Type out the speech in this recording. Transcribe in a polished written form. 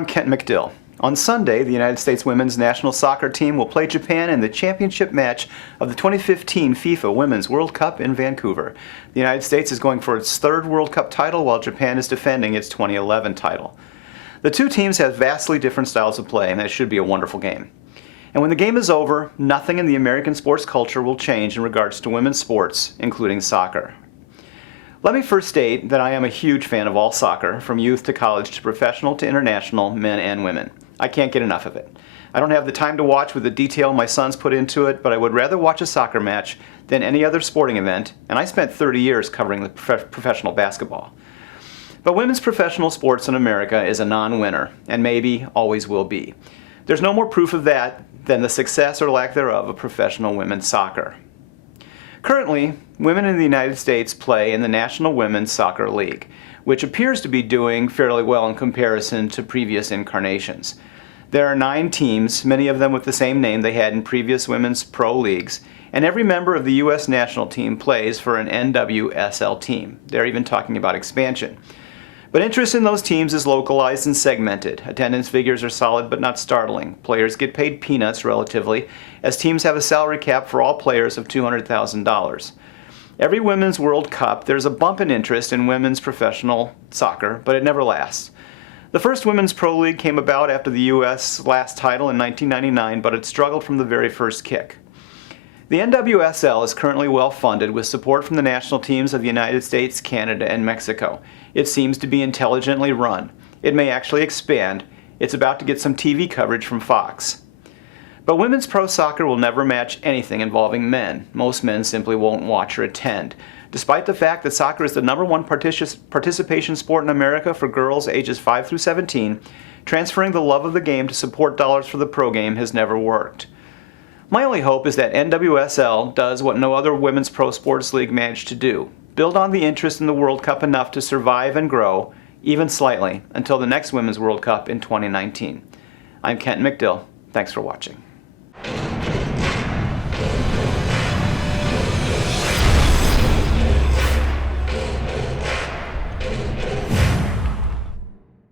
I'm Kent McDill. On Sunday, the United States women's national soccer team will play Japan in the championship match of the 2015 FIFA Women's World Cup in Vancouver. The United States is going for its third World Cup title while Japan is defending its 2011 title. The two teams have vastly different styles of play, and it should be a wonderful game. And when the game is over, nothing in the American sports culture will change in regards to women's sports, including soccer. Let me first state that I am a huge fan of all soccer, from youth to college to professional to international, men and women. I can't get enough of it. I don't have the time to watch with the detail my sons put into it, but I would rather watch a soccer match than any other sporting event, and I spent 30 years covering the professional basketball. But women's professional sports in America is a non-winner, and maybe always will be. There's no more proof of that than the success or lack thereof of professional women's soccer. Currently, women in the United States play in the National Women's Soccer League, which appears to be doing fairly well in comparison to previous incarnations. There are 9 teams, many of them with the same name they had in previous women's pro leagues, and every member of the U.S. national team plays for an NWSL team. They're even talking about expansion. But interest in those teams is localized and segmented. Attendance figures are solid but not startling. Players get paid peanuts relatively, as teams have a salary cap for all players of $200,000. Every Women's World Cup, there's a bump in interest in women's professional soccer, but it never lasts. The first Women's Pro League came about after the U.S. last title in 1999, but it struggled from the very first kick. The NWSL is currently well funded with support from the national teams of the United States, Canada, and Mexico. It seems to be intelligently run. It may actually expand. It's about to get some TV coverage from Fox. But women's pro soccer will never match anything involving men. Most men simply won't watch or attend. Despite the fact that soccer is the #1 participation sport in America for girls ages 5 through 17, transferring the love of the game to support dollars for the pro game has never worked. My only hope is that NWSL does what no other women's pro sports league managed to do: build on the interest in the World Cup enough to survive and grow, even slightly, until the next Women's World Cup in 2019. I'm Kent McDill. Thanks for watching.